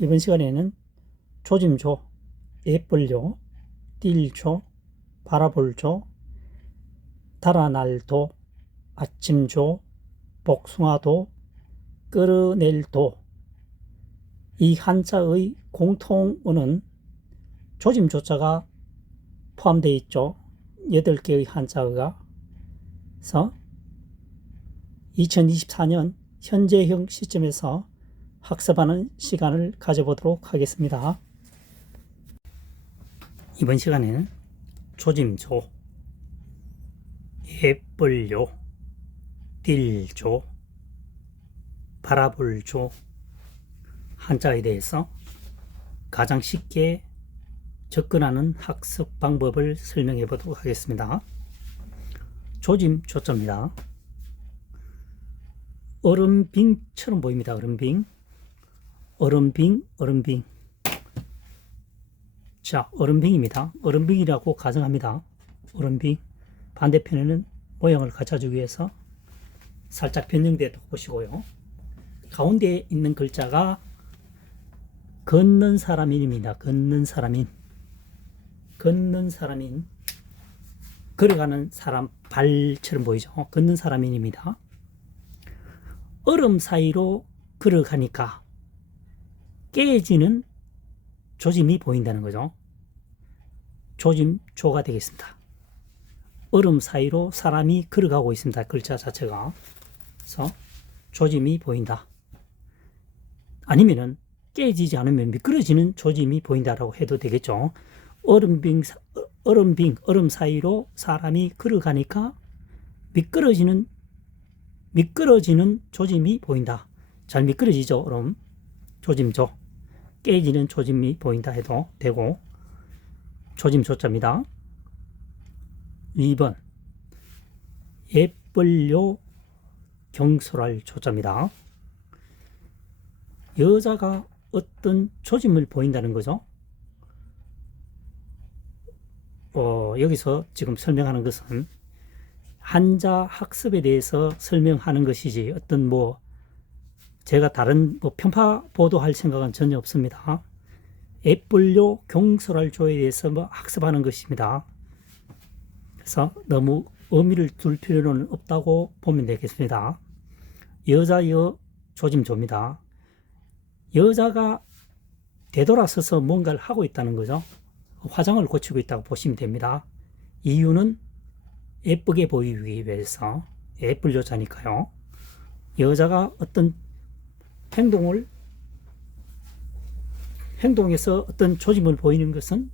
이번 시간에는 조짐조, 예쁠조, 뛸조, 바라볼조, 달아날도, 아침조, 복숭아도, 끌어낼도 이 한자의 공통어는 조짐조자가 포함되어 있죠. 8개의 한자어가 그래서 2024년 현재형 시점에서 학습하는 시간을 가져보도록 하겠습니다. 이번 시간에는 조짐조, 예쁠요, 뛸조, 바라볼조 한자에 대해서 가장 쉽게 접근하는 학습 방법을 설명해 보도록 하겠습니다. 조짐 조자입니다. 얼음빙처럼 보입니다. 얼음빙. 얼음빙, 얼음빙. 자, 얼음빙입니다. 얼음빙이라고 가정합니다. 얼음빙. 반대편에는 모양을 갖춰주기 위해서 살짝 변형되어 보시고요. 가운데 있는 글자가 걷는 사람인입니다. 걷는 사람인. 걷는 사람인. 걸어가는 사람 발처럼 보이죠. 걷는 사람인입니다. 얼음 사이로 걸어가니까 깨지는 조짐이 보인다는 거죠. 조짐 조가 되겠습니다. 얼음 사이로 사람이 걸어가고 있습니다. 글자 자체가. 그래서 조짐이 보인다. 아니면은 깨지지 않으면 미끄러지는 조짐이 보인다라고 해도 되겠죠. 얼음빙, 얼음빙, 얼음 사이로 사람이 걸어가니까 미끄러지는 미끄러지는 조짐이 보인다. 잘 미끄러지죠, 얼음. 조짐조. 깨지는 조짐이 보인다 해도 되고, 조짐 조자입니다. 2번. 예쁠요 경솔할 조자입니다. 여자가 어떤 조짐을 보인다는 거죠. 어, 여기서 지금 설명하는 것은 한자 학습에 대해서 설명하는 것이지 어떤 뭐 제가 다른 뭐 편파 보도할 생각은 전혀 없습니다. 애뿔요 경솔할 조에 대해서 뭐 학습하는 것입니다. 그래서 너무 의미를 둘 필요는 없다고 보면 되겠습니다. 여자여 조짐조입니다. 여자가 되돌아서서 뭔가를 하고 있다는 거죠. 화장을 고치고 있다고 보시면 됩니다. 이유는 예쁘게 보이기 위해서 예쁠 여자니까요. 여자가 어떤 행동을 행동에서 어떤 조짐을 보이는 것은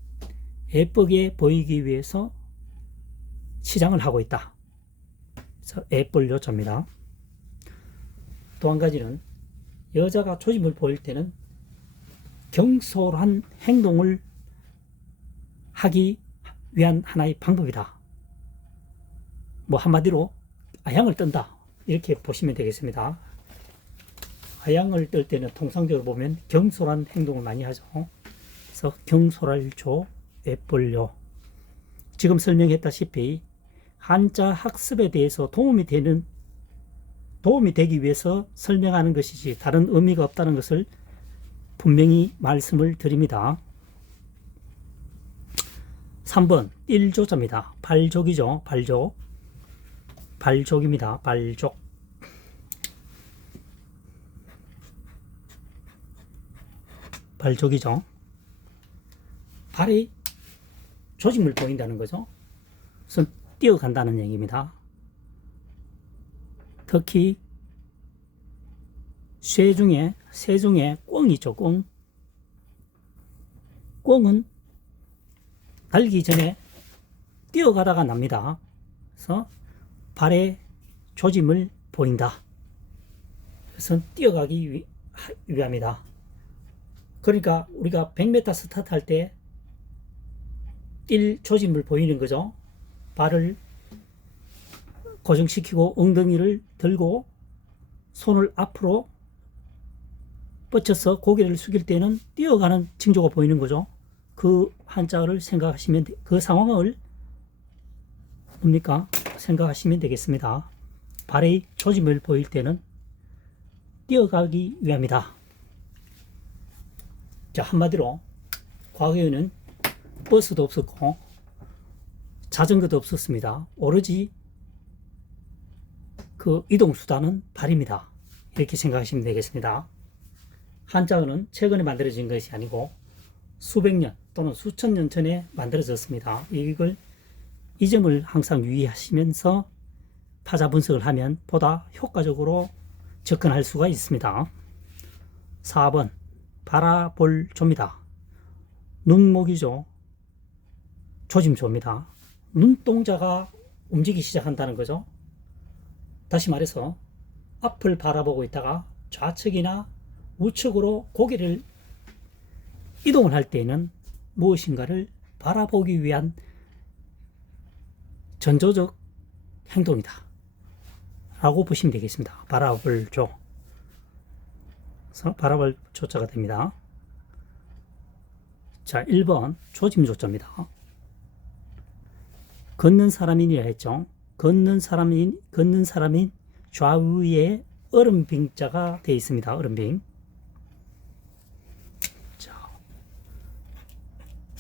예쁘게 보이기 위해서 치장을 하고 있다. 그래서 예쁠 여자입니다. 또 한 가지는 여자가 조짐을 보일 때는 경솔한 행동을 하기 위한 하나의 방법이다. 뭐 한마디로 아양을 뜬다. 이렇게 보시면 되겠습니다. 아양을 뜰 때는 통상적으로 보면 경솔한 행동을 많이 하죠. 그래서 경솔할 조, 애벌려. 지금 설명했다시피 한자 학습에 대해서 도움이 되는 도움이 되기 위해서 설명하는 것이지 다른 의미가 없다는 것을 분명히 말씀을 드립니다. 3번 1조자입니다. 발족이죠. 발족. 발족입니다. 발족. 발족이죠. 발이 조짐을 보인다는 거죠. 그래서 뛰어간다는 얘기입니다. 특히 쇠 중에 새 중에 있죠. 꿩. 꿩은 달기 전에 뛰어가다가 납니다. 그래서 발에 조짐을 보인다. 그래서 뛰어가기 위, 위함이다. 그러니까 우리가 100m 스타트 할때뛸 조짐을 보이는 거죠. 발을 고정시키고 엉덩이를 들고 손을 앞으로 뻗쳐서 고개를 숙일 때는 뛰어가는 징조가 보이는 거죠. 그 한자를 생각하시면 그 상황을 뭡니까? 생각하시면 되겠습니다. 발의 조짐을 보일 때는 뛰어가기 위함이다. 자, 한마디로 과거에는 버스도 없었고 자전거도 없었습니다. 오로지 그 이동 수단은 발입니다. 이렇게 생각하시면 되겠습니다. 한자어는 최근에 만들어진 것이 아니고 수백 년 또는 수천 년 전에 만들어졌습니다. 이걸 이 점을 항상 유의하시면서 파자 분석을 하면 보다 효과적으로 접근할 수가 있습니다. 4번 바라볼 조입니다. 눈목이죠. 조짐조입니다. 눈동자가 움직이기 시작한다는 거죠. 다시 말해서 앞을 바라보고 있다가 좌측이나 우측으로 고개를 이동을 할 때에는 무엇인가를 바라보기 위한 전조적 행동이다. 라고 보시면 되겠습니다. 바라볼 조. 바라볼 조자가 됩니다. 자, 1번 조짐 조자입니다. 걷는 사람이라 했죠. 걷는 사람인 걷는 사람인 좌우에 얼음빙자가 되어 있습니다. 얼음빙. 자,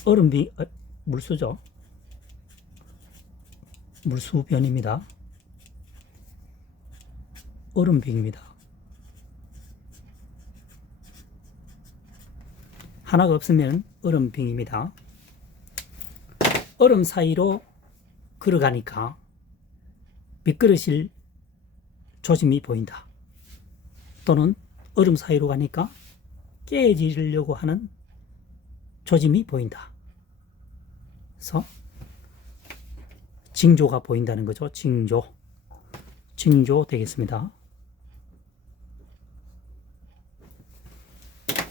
얼음빙 어, 물수죠. 물수변입니다. 얼음빙입니다. 하나가 없으면 얼음빙입니다. 얼음 사이로 걸어가니까 미끄러질 조짐이 보인다. 또는 얼음 사이로 가니까 깨지려고 하는 조짐이 보인다. 그래서 징조가 보인다는 거죠. 징조. 징조 되겠습니다.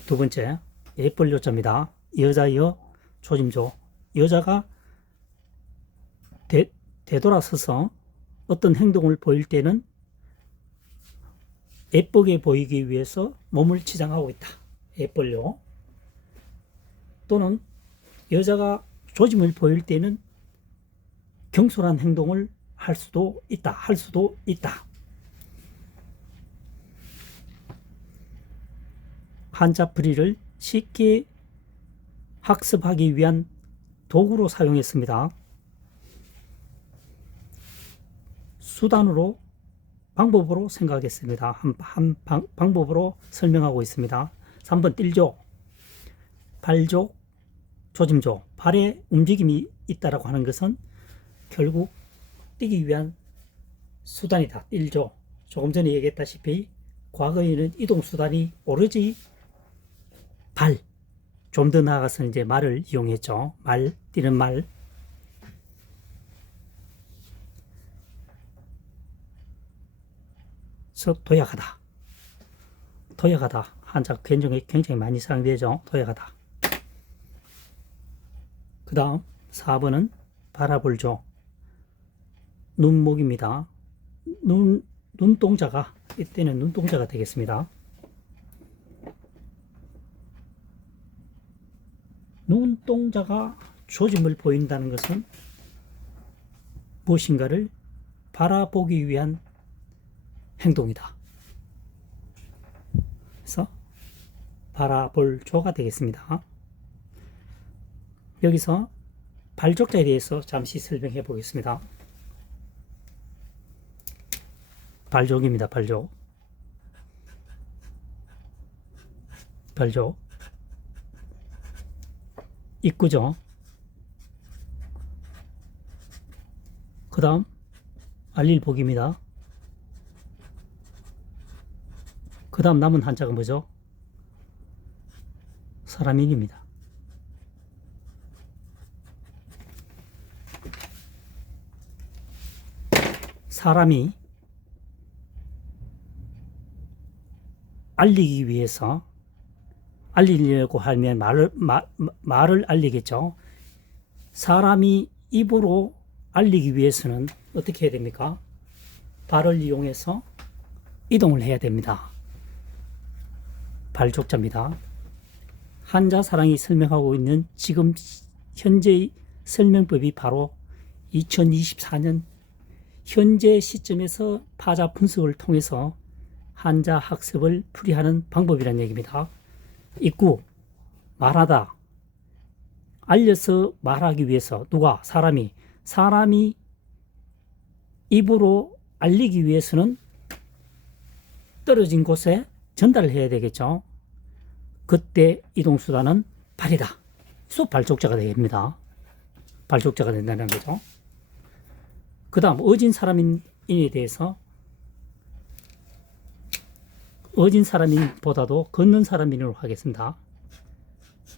두 번째, 예벌 요자입니다. 여자 여 조짐조. 여자가 되, 되돌아서서 어떤 행동을 보일 때는 예쁘게 보이기 위해서 몸을 치장하고 있다. 예벌요. 또는 여자가 조짐을 보일 때는 경솔한 행동을 할 수도 있다. 할 수도 있다. 한자 풀이를 쉽게 학습하기 위한 도구로 사용했습니다. 수단으로 방법으로 생각했습니다. 한, 한 방, 방법으로 설명하고 있습니다. 3번 띨조, 발조, 조짐조, 발에 움직임이 있다라고 하는 것은 결국 뛰기 위한 수단이다. 띨조. 조금 전에 얘기했다시피 과거에는 이동 수단이 오로지 발, 좀 더 나아가서 이제 말을 이용했죠. 말, 뛰는 말. 서 도약하다. 도약하다. 한자 굉장히 굉장히 많이 사용되죠. 도약하다. 그 다음 4번은 바라볼죠. 눈목입니다. 눈, 눈동자가 이때는 눈동자가 되겠습니다. 눈동자가 조짐을 보인다는 것은 무엇인가를 바라보기 위한 행동이다. 그래서 바라볼 조가 되겠습니다. 여기서 발족자에 대해서 잠시 설명해 보겠습니다. 발족입니다. 발족. 발족. 입구죠. 그 다음 알릴복입니다. 그 다음 남은 한자가 뭐죠? 사람인입니다. 사람이 알리기 위해서 알리려고 하면 말을, 마, 말을 알리겠죠. 사람이 입으로 알리기 위해서는 어떻게 해야 됩니까? 발을 이용해서 이동을 해야 됩니다. 발족자입니다. 한자 사랑이 설명하고 있는 지금 현재의 설명법이 바로 2024년 현재 시점에서 파자 분석을 통해서 한자 학습을 풀이하는 방법이라는 얘기입니다. 입구, 말하다. 알려서 말하기 위해서 누가 사람이 사람이 입으로 알리기 위해서는 떨어진 곳에 전달을 해야 되겠죠. 그때 이동수단은 발이다. 소 발족자가 됩니다. 발족자가 된다는 거죠. 그 다음 어진 사람인에 대해서 어진 사람인보다도 걷는 사람인으로 하겠습니다.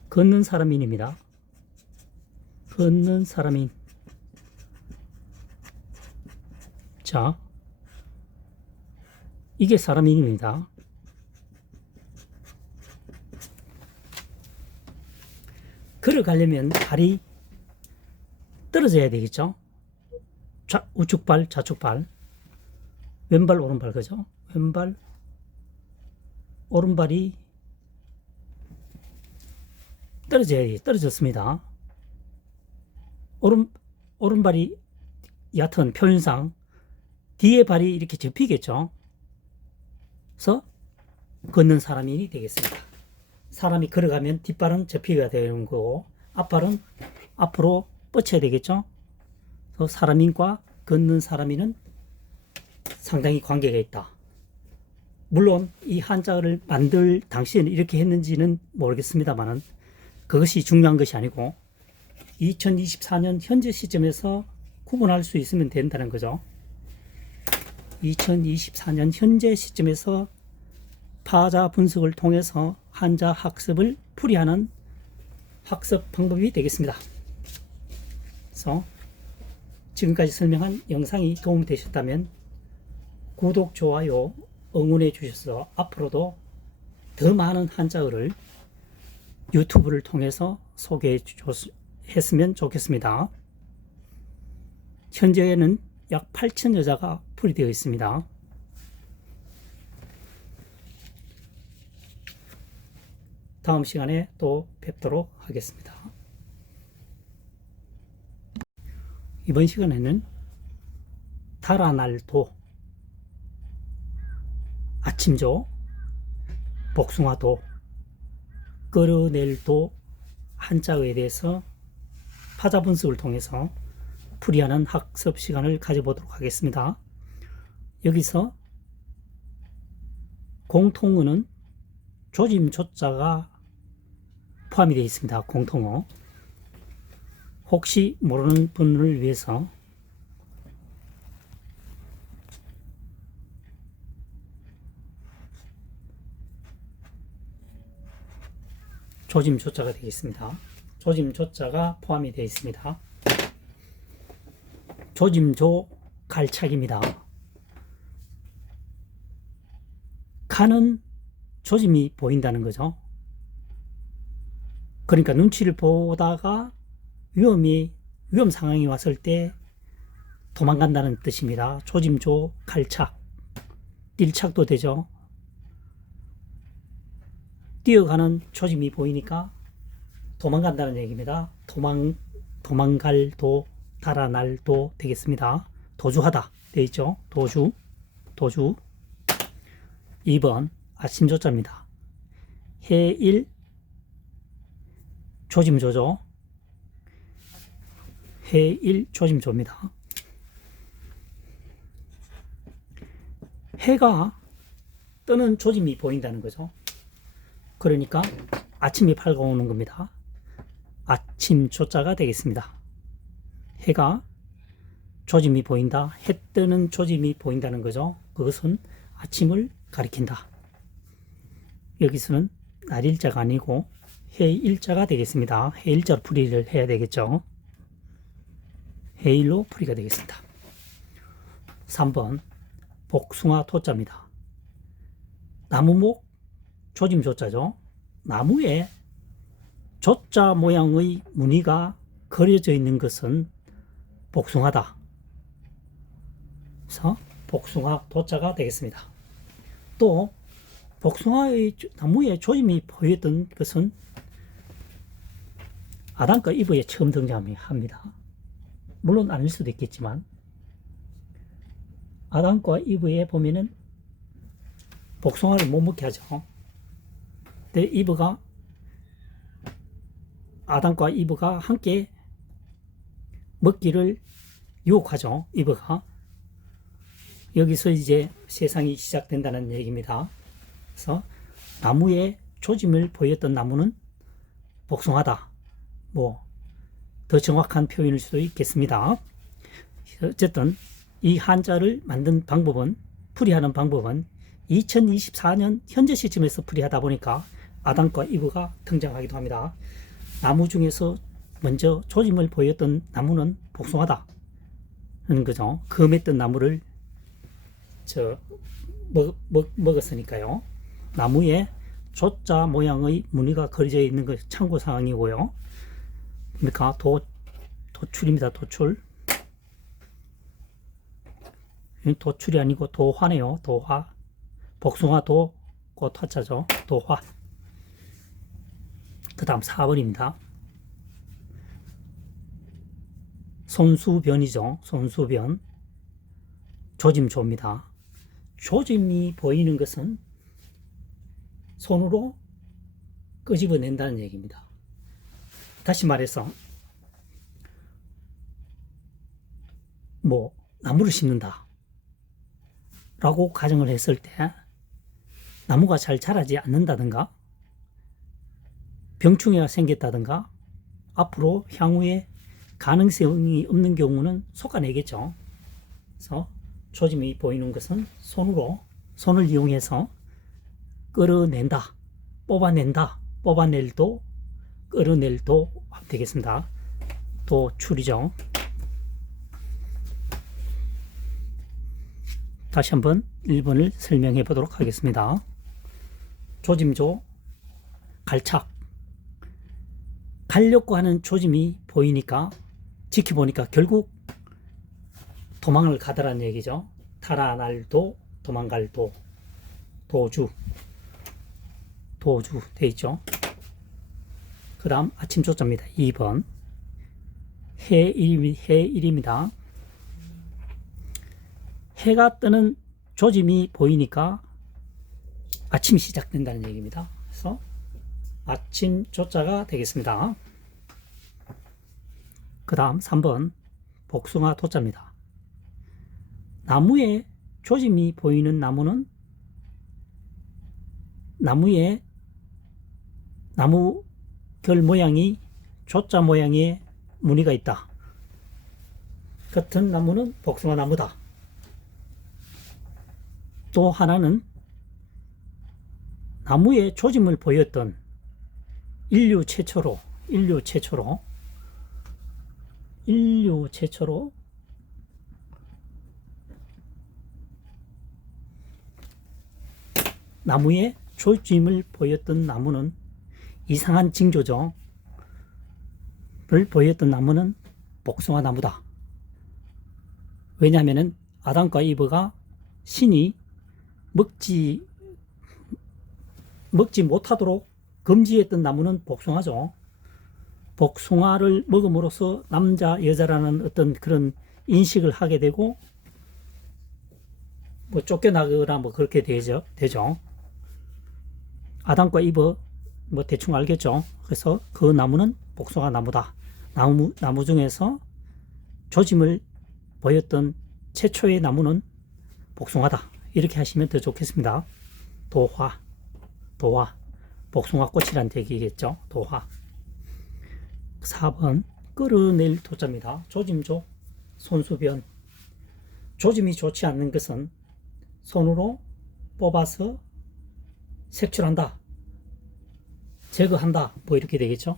걷는 사람인입니다. 걷는 사람인. 자, 이게 사람인입니다. 걸어가려면 발이 떨어져야 되겠죠? 좌, 우측발, 좌측발. 왼발, 오른발, 그죠? 왼발, 오른발이 떨어져야 떨어졌습니다. 오른, 오른발이 얕은 표현상 뒤에 발이 이렇게 접히겠죠. 그래서 걷는 사람이 되겠습니다. 사람이 걸어가면 뒷발은 접히가 되는 거고 앞발은 앞으로 뻗쳐야 되겠죠. 그래서 사람인과 걷는 사람이는 상당히 관계가 있다. 물론 이 한자를 만들 당시에는 이렇게 했는지는 모르겠습니다만은 그것이 중요한 것이 아니고 2024년 현재 시점에서 구분할 수 있으면 된다는 거죠. 2024년 현재 시점에서 파자 분석을 통해서 한자 학습을 풀이하는 학습 방법이 되겠습니다. 그래서 지금까지 설명한 영상이 도움이 되셨다면 구독, 좋아요, 응원해 주셔서 앞으로도 더 많은 한자어를 유튜브를 통해서 소개해 주셨으면 좋겠습니다. 현재에는 약 8천 여자가 풀이되어 있습니다. 다음 시간에 또 뵙도록 하겠습니다. 이번 시간에는 달아날도, 아 침조, 복숭아도, 끌어낼도 한자에 대해서 파자 분석을 통해서 풀이하는 학습 시간을 가져보도록 하겠습니다. 여기서 공통어는 조짐 조자가 포함이 되어 있습니다. 공통어. 혹시 모르는 분을 위해서 조짐 조자가 되겠습니다. 조짐 조자가 포함이 되어 있습니다. 조짐조 갈착입니다. 칸은 조짐이 보인다는 거죠. 그러니까 눈치를 보다가 위험이 위험 상황이 왔을 때 도망간다는 뜻입니다. 조짐조 갈착 뛸착도 되죠. 뛰어가는 조짐이 보이니까 도망간다는 얘기입니다. 도망 도망갈 도 달아날 도 되겠습니다. 도주하다 되어 있죠. 도주 도주 2번 아침조자입니다. 해일 조짐조죠. 해일 조짐조입니다. 해가 뜨는 조짐이 보인다는 거죠. 그러니까 아침이 밝아오는 겁니다. 아침 조자가 되겠습니다. 해가 조짐이 보인다. 해 뜨는 조짐이 보인다는 거죠. 그것은 아침을 가리킨다. 여기서는 날 일자가 아니고 해 일자가 되겠습니다. 해 일자로 풀이를 해야 되겠죠. 해일로 풀이가 되겠습니다. 3번 복숭아 토자입니다. 나무목 조짐 조자죠. 나무에 조자 모양의 무늬가 그려져 있는 것은 복숭아다. 그래서 복숭아 도자가 되겠습니다. 또 복숭아의 나무에 조짐이 보였던 것은 아담과 이브에 처음 등장합니다. 물론 아닐 수도 있겠지만 아담과 이브에 보면은 복숭아를 못 먹게 하죠. 근데 이브가 아담과 이브가 함께 먹기를 유혹하죠. 이브가. 여기서 이제 세상이 시작된다는 얘기입니다. 그래서 나무에 조짐을 보였던 나무는 복숭아다. 뭐, 더 정확한 표현일 수도 있겠습니다. 어쨌든 이 한자를 만든 방법은, 풀이하는 방법은 2024년 현재 시점에서 풀이하다 보니까 아담과 이브가 등장하기도 합니다. 나무 중에서 먼저 조짐을 보였던 나무는 복숭아다. 하는 거죠. 검했던 나무를 저 먹, 먹, 먹었으니까요. 나무에 조자 모양의 무늬가 그려져 있는 것 참고 사항이고요. 그러니까 도 도출입니다. 도출. 도출이 아니고 도화네요. 도화. 복숭아 도 꽃화자죠. 도화. 그 다음 4번입니다. 손수변이죠. 손수변. 조짐조입니다. 조짐이 보이는 것은 손으로 끄집어낸다는 얘기입니다. 다시 말해서 뭐 나무를 심는다 라고 가정을 했을 때 나무가 잘 자라지 않는다든가 병충해가 생겼다든가 앞으로 향후에 가능성이 없는 경우는 속아내겠죠. 그래서 조짐이 보이는 것은 손으로 손을 이용해서 끌어낸다, 뽑아낸다, 뽑아낼도, 끌어낼도 되겠습니다. 도출이죠. 다시 한번 1번을 설명해 보도록 하겠습니다. 조짐조, 갈착. 가려고 하는 조짐이 보이니까 지켜보니까 결국 도망을 가더란 얘기죠. 달아날도 도망갈도 도주 도주 돼 있죠. 그 다음 아침 조자입니다. 2번 해일, 해일입니다. 해가 뜨는 조짐이 보이니까 아침이 시작된다는 얘기입니다. 아침 조자가 되겠습니다. 그 다음 3번 복숭아 도자입니다. 나무에 조짐이 보이는 나무는 나무에 나무 결 모양이 조자 모양의 무늬가 있다. 같은 나무는 복숭아 나무다. 또 하나는 나무에 조짐을 보였던 인류 최초로 인류 최초로 인류 최초로 나무에 조짐을 보였던 나무는 이상한 징조죠. 를 보였던 나무는 복숭아 나무다. 왜냐하면 아담과 이브가 신이 먹지 먹지 못하도록 금지했던 나무는 복숭아죠. 복숭아를 먹음으로써 남자 여자라는 어떤 그런 인식을 하게 되고 뭐 쫓겨나거나 뭐 그렇게 되죠. 되죠. 아담과 이브 뭐 대충 알겠죠. 그래서 그 나무는 복숭아 나무다. 나무 나무 중에서 조짐을 보였던 최초의 나무는 복숭아다. 이렇게 하시면 더 좋겠습니다. 도화, 도화, 복숭아 꽃이란 얘기겠죠. 도화. 4번 끌어낼 도자입니다. 조짐조, 손수변. 조짐이 좋지 않는 것은 손으로 뽑아서 색출한다. 제거한다. 뭐 이렇게 되겠죠.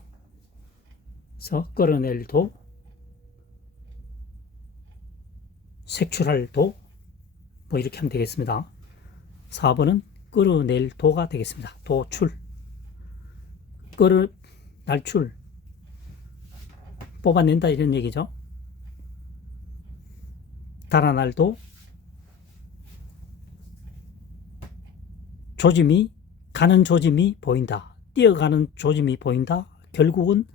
그래서 끌어낼 도, 색출할 도, 뭐 이렇게 하면 되겠습니다. 4번은 끌어낼 도가 되겠습니다. 도출. 끌어, 날출. 뽑아낸다 이런 얘기죠. 달아날도 조짐이 가는 조짐이 보인다. 뛰어가는 조짐이 보인다. 결국은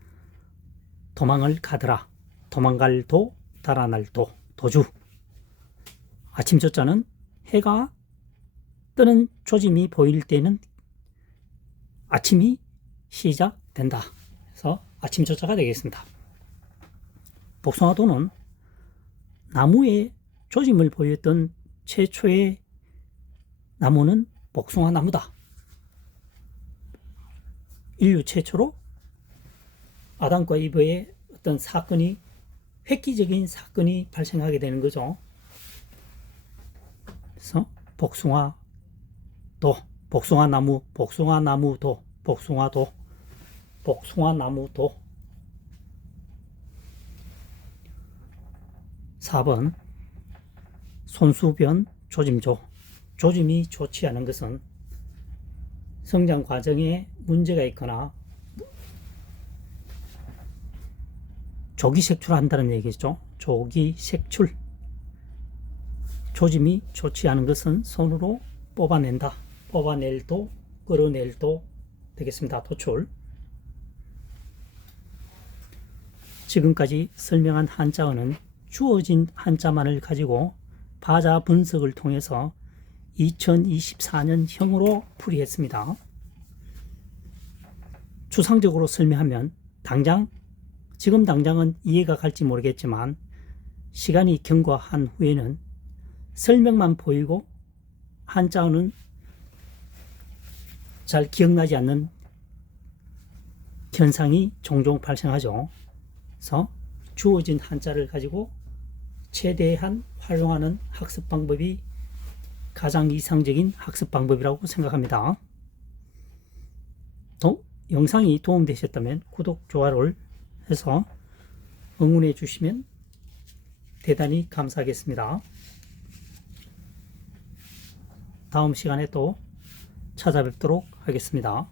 도망을 가더라. 도망갈 도, 달아날 도, 도주. 아침 저자는 해가 뜨는 조짐이 보일 때는 아침이 시작된다. 그래서 아침조차가 되겠습니다. 복숭아도는 나무에 조짐을 보였던 최초의 나무는 복숭아 나무다. 인류 최초로 아담과 이브의 어떤 사건이 획기적인 사건이 발생하게 되는 거죠. 그래서 복숭아도, 복숭아 나무, 복숭아 나무도, 복숭아도, 복숭아 나무도. 4번 손수변 조짐조. 조짐이 좋지 않은 것은 성장 과정에 문제가 있거나 조기 색출한다는 얘기죠. 조기 색출. 조짐이 좋지 않은 것은 손으로 뽑아낸다. 뽑아낼도, 끌어낼도 되겠습니다. 도출. 지금까지 설명한 한자어는 주어진 한자만을 가지고 바자 분석을 통해서 2024년형으로 풀이했습니다. 추상적으로 설명하면 당장 지금 당장은 이해가 갈지 모르겠지만 시간이 경과한 후에는 설명만 보이고 한자어는 잘 기억나지 않는 현상이 종종 발생하죠. 그래서 주어진 한자를 가지고 최대한 활용하는 학습 방법이 가장 이상적인 학습 방법이라고 생각합니다. 또 영상이 도움되셨다면 구독, 좋아요를 해서 응원해 주시면 대단히 감사하겠습니다. 다음 시간에 또 찾아뵙도록 하겠습니다.